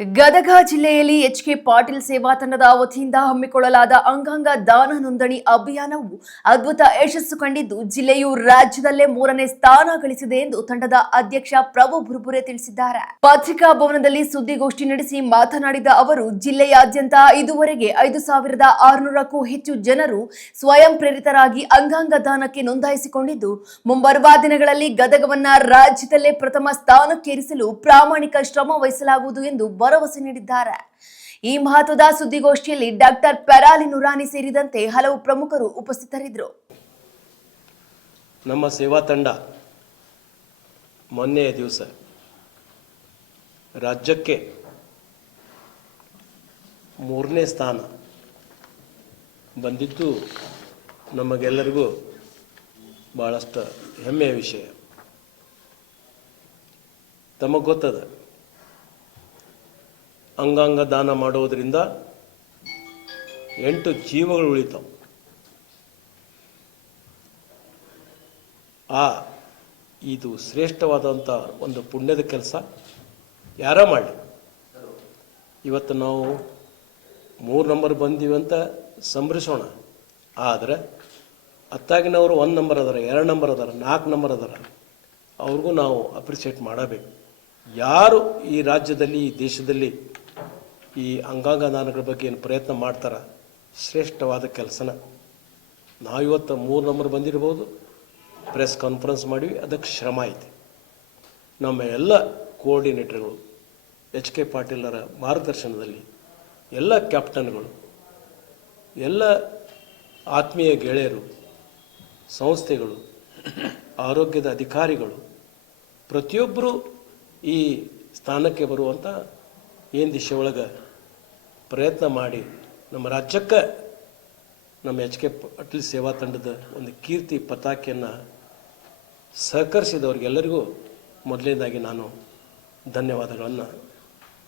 ಗದಗ ಜಿಲ್ಲೆಯಲ್ಲಿ ಎಚ್ಕೆ ಪಾಟೀಲ್ ಸೇವಾ ತಂಡದ ವತಿಯಿಂದ ಹಮ್ಮಿಕೊಳ್ಳಲಾದ ಅಂಗಾಂಗ ದಾನ ನೋಂದಣಿ ಅಭಿಯಾನವು ಅದ್ಭುತ ಯಶಸ್ಸು ಕಂಡಿದ್ದು ಜಿಲ್ಲೆಯು ರಾಜ್ಯದಲ್ಲೇ 3ನೇ ಸ್ಥಾನ ಗಳಿಸಿದೆ ಎಂದು ತಂಡದ ಅಧ್ಯಕ್ಷ ಪ್ರಭು ಬುರ್ಬುರೆ ತಿಳಿಸಿದ್ದಾರೆ. ಪತ್ರಿಕಾ ಭವನದಲ್ಲಿ ಸುದ್ದಿಗೋಷ್ಠಿ ನಡೆಸಿ ಮಾತನಾಡಿದ ಅವರು, ಜಿಲ್ಲೆಯಾದ್ಯಂತ ಇದುವರೆಗೆ 5,600ಕ್ಕೂ ಹೆಚ್ಚು ಜನರು ಸ್ವಯಂ ಪ್ರೇರಿತರಾಗಿ ಅಂಗಾಂಗ ದಾನಕ್ಕೆ ನೋಂದಾಯಿಸಿಕೊಂಡಿದ್ದು, ಮುಂಬರುವ ದಿನಗಳಲ್ಲಿ ಗದಗವನ್ನ ರಾಜ್ಯದಲ್ಲೇ ಪ್ರಥಮ ಸ್ಥಾನಕ್ಕೇರಿಸಲು ಪ್ರಾಮಾಣಿಕ ಶ್ರಮ ವಹಿಸಲಾಗುವುದು ಎಂದು ಭರವಸೆ ನೀಡಿದ್ದಾರೆ. ಈ ಮಹತ್ವದ ಸುದ್ದಿಗೋಷ್ಠಿಯಲ್ಲಿ ಡಾಕ್ಟರ್ ಪೆರಾಲಿ ನುರಾನಿ ಸೇರಿದಂತೆ ಹಲವು ಪ್ರಮುಖರು ಉಪಸ್ಥಿತರಿದ್ದರು. ನಮ್ಮ ಸೇವಾ ತಂಡ ಮೊನ್ನೆಯ ದಿವಸ ರಾಜ್ಯಕ್ಕೆ 3ನೇ ಸ್ಥಾನ ಬಂದಿದ್ದು ನಮಗೆಲ್ಲರಿಗೂ ಬಹಳಷ್ಟು ಹೆಮ್ಮೆಯ ವಿಷಯ. ತಮಗೆ ಗೊತ್ತದ, ಅಂಗಾಂಗ ದಾನ ಮಾಡೋದರಿಂದ 8 ಜೀವಗಳು ಉಳಿತಾವೆ. ಇದು ಶ್ರೇಷ್ಠವಾದಂಥ ಒಂದು ಪುಣ್ಯದ ಕೆಲಸ. ಯಾರ ಮಾಡಲಿ. ಇವತ್ತು ನಾವು 3 ನಂಬರ್ ಬಂದೀವಿ ಅಂತ ಸಂಭ್ರಮಿಸೋಣ. ಆದರೆ ಹತ್ತಾಗಿನವರು 1 ನಂಬರ್ ಅದಾರ, 2 ನಂಬರ್ ಅದಾರ, 4 ನಂಬರ್ ಅದಾರ, ಅವ್ರಿಗೂ ನಾವು ಅಪ್ರಿಷಿಯೇಟ್ ಮಾಡಬೇಕು. ಯಾರು ಈ ರಾಜ್ಯದಲ್ಲಿ, ಈ ದೇಶದಲ್ಲಿ ಈ ಅಂಗಾಂಗ ದಾನಗಳ ಬಗ್ಗೆ ಏನು ಪ್ರಯತ್ನ ಮಾಡ್ತಾರೆ, ಶ್ರೇಷ್ಠವಾದ ಕೆಲಸನ. ನಾವಿವತ್ತು 3 ನಂಬರ್ ಬಂದಿರ್ಬೋದು, ಪ್ರೆಸ್ ಕಾನ್ಫರೆನ್ಸ್ ಮಾಡಿವಿ, ಅದಕ್ಕೆ ಶ್ರಮ ಐತೆ. ನಮ್ಮ ಎಲ್ಲ ಕೋಆರ್ಡಿನೇಟರ್ಗಳು ಎಚ್.ಕೆ. ಪಾಟೀಲರ ಮಾರ್ಗದರ್ಶನದಲ್ಲಿ ಎಲ್ಲ ಕ್ಯಾಪ್ಟನ್ಗಳು, ಎಲ್ಲ ಆತ್ಮೀಯ ಗೆಳೆಯರು, ಸಂಸ್ಥೆಗಳು, ಆರೋಗ್ಯದ ಅಧಿಕಾರಿಗಳು ಪ್ರತಿಯೊಬ್ಬರು ಈ ಸ್ಥಾನಕ್ಕೆ ಬರುವಂಥ ಏನು ದಿಶೆ ಒಳಗೆ ಪ್ರಯತ್ನ ಮಾಡಿ ನಮ್ಮ ರಾಜ್ಯಕ್ಕೆ ನಮ್ಮ ಎಚ್.ಕೆ. ಪಾಟೀಲ್ ಸೇವಾ ತಂಡದ ಒಂದು ಕೀರ್ತಿ ಪತಾಕೆಯನ್ನು ಸಹಕರಿಸಿದವ್ರಿಗೆಲ್ಲರಿಗೂ ಮೊದಲನೇದಾಗಿ ನಾನು ಧನ್ಯವಾದಗಳನ್ನು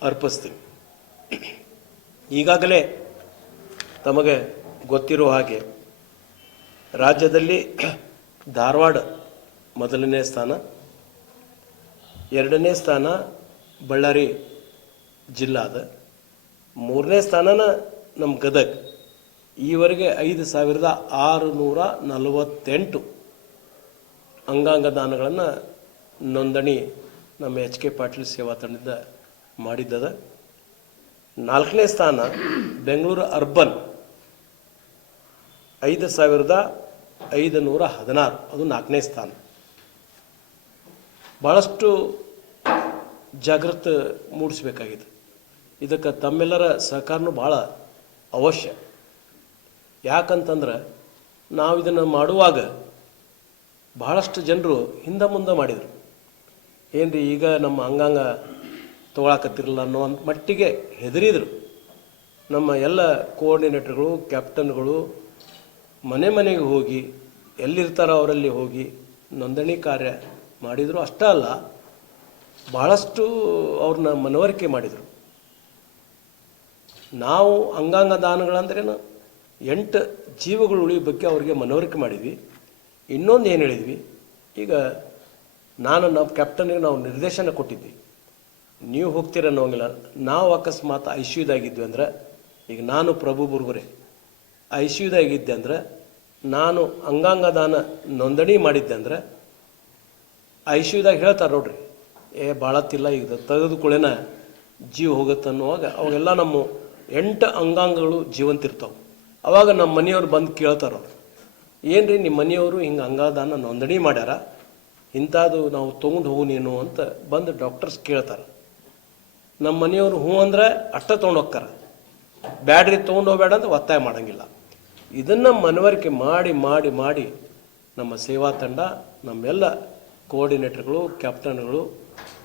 ಅರ್ಪಿಸ್ತೀನಿ. ಈಗಾಗಲೇ ತಮಗೆ ಗೊತ್ತಿರೋ ಹಾಗೆ ರಾಜ್ಯದಲ್ಲಿ ಧಾರವಾಡ 1ನೇ ಸ್ಥಾನ, 2ನೇ ಸ್ಥಾನ ಬಳ್ಳಾರಿ ಜಿಲ್ಲಾದ, 3ನೇ ಸ್ಥಾನನ ನಮ್ಮ ಗದಗ. ಈವರೆಗೆ 5,648 ಅಂಗಾಂಗ ದಾನಗಳನ್ನು ನೋಂದಣಿ ನಮ್ಮ ಎಚ್.ಕೆ. ಪಾಟೀಲ್ ಸೇವಾ ತಂಡದಿಂದ ಮಾಡಿದ್ದದ. 4ನೇ ಸ್ಥಾನ ಬೆಂಗಳೂರು ಅರ್ಬನ್ 5,516, ಅದು 4ನೇ ಸ್ಥಾನ. ಭಾಳಷ್ಟು ಜಾಗೃತಿ ಮೂಡಿಸಬೇಕಾಗಿದೆ. ಇದಕ್ಕೆ ತಮ್ಮೆಲ್ಲರ ಸಹಕಾರನೂ ಭಾಳ ಅವಶ್ಯ. ಯಾಕಂತಂದ್ರೆ ನಾವು ಇದನ್ನು ಮಾಡುವಾಗ ಬಹಳಷ್ಟು ಜನರು ಹಿಂದೆ ಮುಂದೆ ಮಾಡಿದರು. ಏನ್ರಿ ಈಗ ನಮ್ಮ ಅಂಗಾಂಗ ತೊಗೊಳಕತ್ತಿರಲ್ಲ ಅನ್ನೋ ಮಟ್ಟಿಗೆ ಹೆದರಿದರು. ನಮ್ಮ ಎಲ್ಲ ಕೋಆರ್ಡಿನೇಟರ್ಗಳು, ಕ್ಯಾಪ್ಟನ್ಗಳು ಮನೆ ಮನೆಗೆ ಹೋಗಿ ಎಲ್ಲಿರ್ತಾರೋ ಅವರಲ್ಲಿ ಹೋಗಿ ನೋಂದಣಿ ಕಾರ್ಯ ಮಾಡಿದರು. ಅಷ್ಟೇ ಅಲ್ಲ, ಭಾಳಷ್ಟು ಅವ್ರನ್ನ ಮನವರಿಕೆ ಮಾಡಿದರು. ನಾವು ಅಂಗಾಂಗ ದಾನಗಳಂದ್ರೇನು 8 ಜೀವಗಳು ಉಳಿಯೋ ಬಗ್ಗೆ ಅವ್ರಿಗೆ ಮನವರಿಕೆ ಮಾಡಿದ್ವಿ. ಇನ್ನೊಂದು ಏನು ಹೇಳಿದ್ವಿ, ಈಗ ನಮ್ಮ ಕ್ಯಾಪ್ಟನ್ಗೆ ನಾವು ನಿರ್ದೇಶನ ಕೊಟ್ಟಿದ್ವಿ, ನೀವು ಹೋಗ್ತೀರ ಅನ್ನೋಂಗಿಲ್ಲ. ನಾವು ಅಕಸ್ಮಾತ್ ಐಶ್ಯುದಾಗಿದ್ವಿ ಅಂದ್ರೆ, ಈಗ ನಾನು ಪ್ರಭು ಬುರ್ಬುರೆ ಐಶ್ಯುದಾಗಿದ್ದೆ ಅಂದ್ರೆ, ನಾನು ಅಂಗಾಂಗ ದಾನ ನೋಂದಣಿ ಮಾಡಿದ್ದೆ ಅಂದ್ರೆ ಐಶ್ಯುದಾಗ ಹೇಳ್ತಾರೆ ನೋಡ್ರಿ, ಭಾಳತ್ತಿಲ್ಲ, ಈಗ ತೆಗೆದುಕೊಳ್ಳೇನ ಜೀವ ಹೋಗುತ್ತೆ ಅನ್ನುವಾಗ ಅವಾಗೆಲ್ಲ ನಮ್ಮ 8 ಅಂಗಾಂಗಗಳು ಜೀವಂತಿರ್ತಾವೆ. ಅವಾಗ ನಮ್ಮ ಮನೆಯವ್ರು ಬಂದು ಕೇಳ್ತಾರೆ, ಅವ್ರು ಏನ್ರಿ ನಿಮ್ಮ ಮನೆಯವರು ಹಿಂಗೆ ಅಂಗಾದಾನ ನೋಂದಣಿ ಮಾಡ್ಯಾರ, ಇಂಥದ್ದು ನಾವು ತೊಗೊಂಡು ಹೋಗು ನೀನು ಅಂತ ಬಂದು ಡಾಕ್ಟರ್ಸ್ ಕೇಳ್ತಾರೆ. ನಮ್ಮ ಮನೆಯವರು ಹ್ಞೂ ಅಂದ್ರೆ ಅಷ್ಟ ತೊಗೊಂಡು ಹೋಗ್ತಾರೆ, ಬ್ಯಾಡ್ರಿ ತೊಗೊಂಡು ಹೋಗ್ಬೇಡ ಅಂತ ಒತ್ತಾಯ ಮಾಡೋಂಗಿಲ್ಲ. ಇದನ್ನು ಮನವರಿಕೆ ಮಾಡಿ ಮಾಡಿ ಮಾಡಿ ನಮ್ಮ ಸೇವಾ ತಂಡ, ನಮ್ಮೆಲ್ಲ ಕೋಆರ್ಡಿನೇಟರ್ಗಳು, ಕ್ಯಾಪ್ಟನ್ಗಳು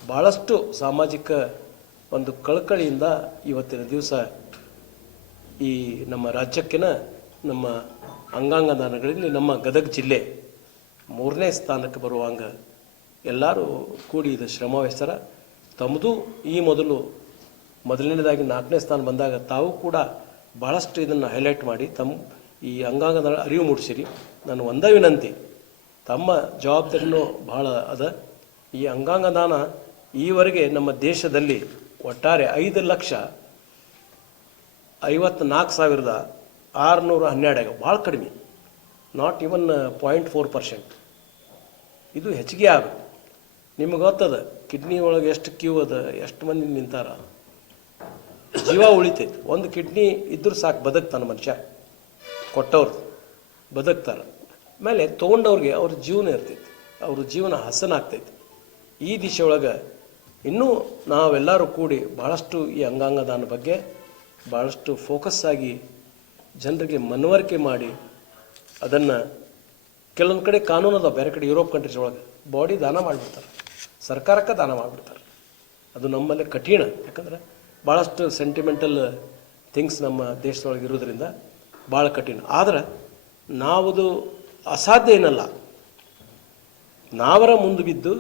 ಭಾಳಷ್ಟು ಸಾಮಾಜಿಕ ಒಂದು ಕಳಕಳಿಯಿಂದ ಇವತ್ತಿನ ದಿವಸ ಈ ನಮ್ಮ ರಾಜ್ಯಕ್ಕಿನ ನಮ್ಮ ಅಂಗಾಂಗ ದಾನಗಳಲ್ಲಿ ನಮ್ಮ ಗದಗ ಜಿಲ್ಲೆ 3ನೇ ಸ್ಥಾನಕ್ಕೆ ಬರುವಂಗ ಎಲ್ಲರೂ ಕೂಡಿ ಇದು ಶ್ರಮ ವಹಿಸ್ತಾರೆ. ತಮ್ಮದು ಈ ಮೊದಲನೇದಾಗಿ 4ನೇ ಸ್ಥಾನ ಬಂದಾಗ ತಾವು ಕೂಡ ಭಾಳಷ್ಟು ಇದನ್ನು ಹೈಲೈಟ್ ಮಾಡಿ ತಮ್ಮ ಈ ಅಂಗಾಂಗ ದಾನ ಅರಿವು ಮೂಡಿಸಿರಿ. ನಾನು ಒಂದೇ ವಿನಂತಿ, ತಮ್ಮ ಜವಾಬ್ದಾರಿನೂ ಭಾಳ ಅದ. ಈ ಅಂಗಾಂಗ ದಾನ ಈವರೆಗೆ ನಮ್ಮ ದೇಶದಲ್ಲಿ ಒಟ್ಟಾರೆ 5,54,612 ಭಾಳ ಕಡಿಮೆ, ನಾಟ್ ಇವನ್ 0.4%. ಇದು ಹೆಚ್ಚಿಗೆ ಆಗುತ್ತೆ. ನಿಮಗೆ ಗೊತ್ತದ ಕಿಡ್ನಿ ಒಳಗೆ ಎಷ್ಟು ಕ್ಯೂ ಅದ, ಎಷ್ಟು ಮಂದಿ ನಿಂತಾರ, ಜೀವ ಉಳಿತೈತಿ. ಒಂದು ಕಿಡ್ನಿ ಇದ್ರೂ ಸಾಕು, ಬದುಕ್ತಾನೆ ಮನುಷ್ಯ, ಕೊಟ್ಟವ್ರು ಬದುಕ್ತಾರೆ. ಆಮೇಲೆ ತೊಗೊಂಡವ್ರಿಗೆ ಅವ್ರ ಜೀವನ ಇರ್ತೈತಿ, ಅವ್ರ ಜೀವನ ಹಸನಾಗ್ತೈತಿ. ಈ ದಿಶೆ ಒಳಗೆ ಇನ್ನೂ ನಾವೆಲ್ಲರೂ ಕೂಡಿ ಭಾಳಷ್ಟು ಈ ಅಂಗಾಂಗ ದಾನ ಬಗ್ಗೆ ಭಾಳಷ್ಟು ಫೋಕಸ್ ಆಗಿ ಜನರಿಗೆ ಮನವರಿಕೆ ಮಾಡಿ ಅದನ್ನು ಕೆಲವೊಂದು ಕಡೆ ಕಾನೂನು ಅದಾವ, ಬೇರೆ ಕಡೆ ಯುರೋಪ್ ಕಂಟ್ರೀಸ್ ಒಳಗೆ ಬಾಡಿ ದಾನ ಮಾಡಿಬಿಡ್ತಾರೆ, ಸರ್ಕಾರಕ್ಕೆ ದಾನ ಮಾಡಿಬಿಡ್ತಾರೆ. ಅದು ನಮ್ಮಲ್ಲಿ ಕಠಿಣ, ಯಾಕಂದ್ರೆ ಭಾಳಷ್ಟು ಸೆಂಟಿಮೆಂಟಲ್ ಥಿಂಗ್ಸ್ ನಮ್ಮ ದೇಶದೊಳಗೆ ಇರೋದ್ರಿಂದ ಭಾಳ ಕಠಿಣ. ಆದ್ರೆ ನಾವುದು ಅಸಾಧ್ಯ ಏನಲ್ಲ, ನಾವರ ಮುಂದೆ ಬಿದ್ದು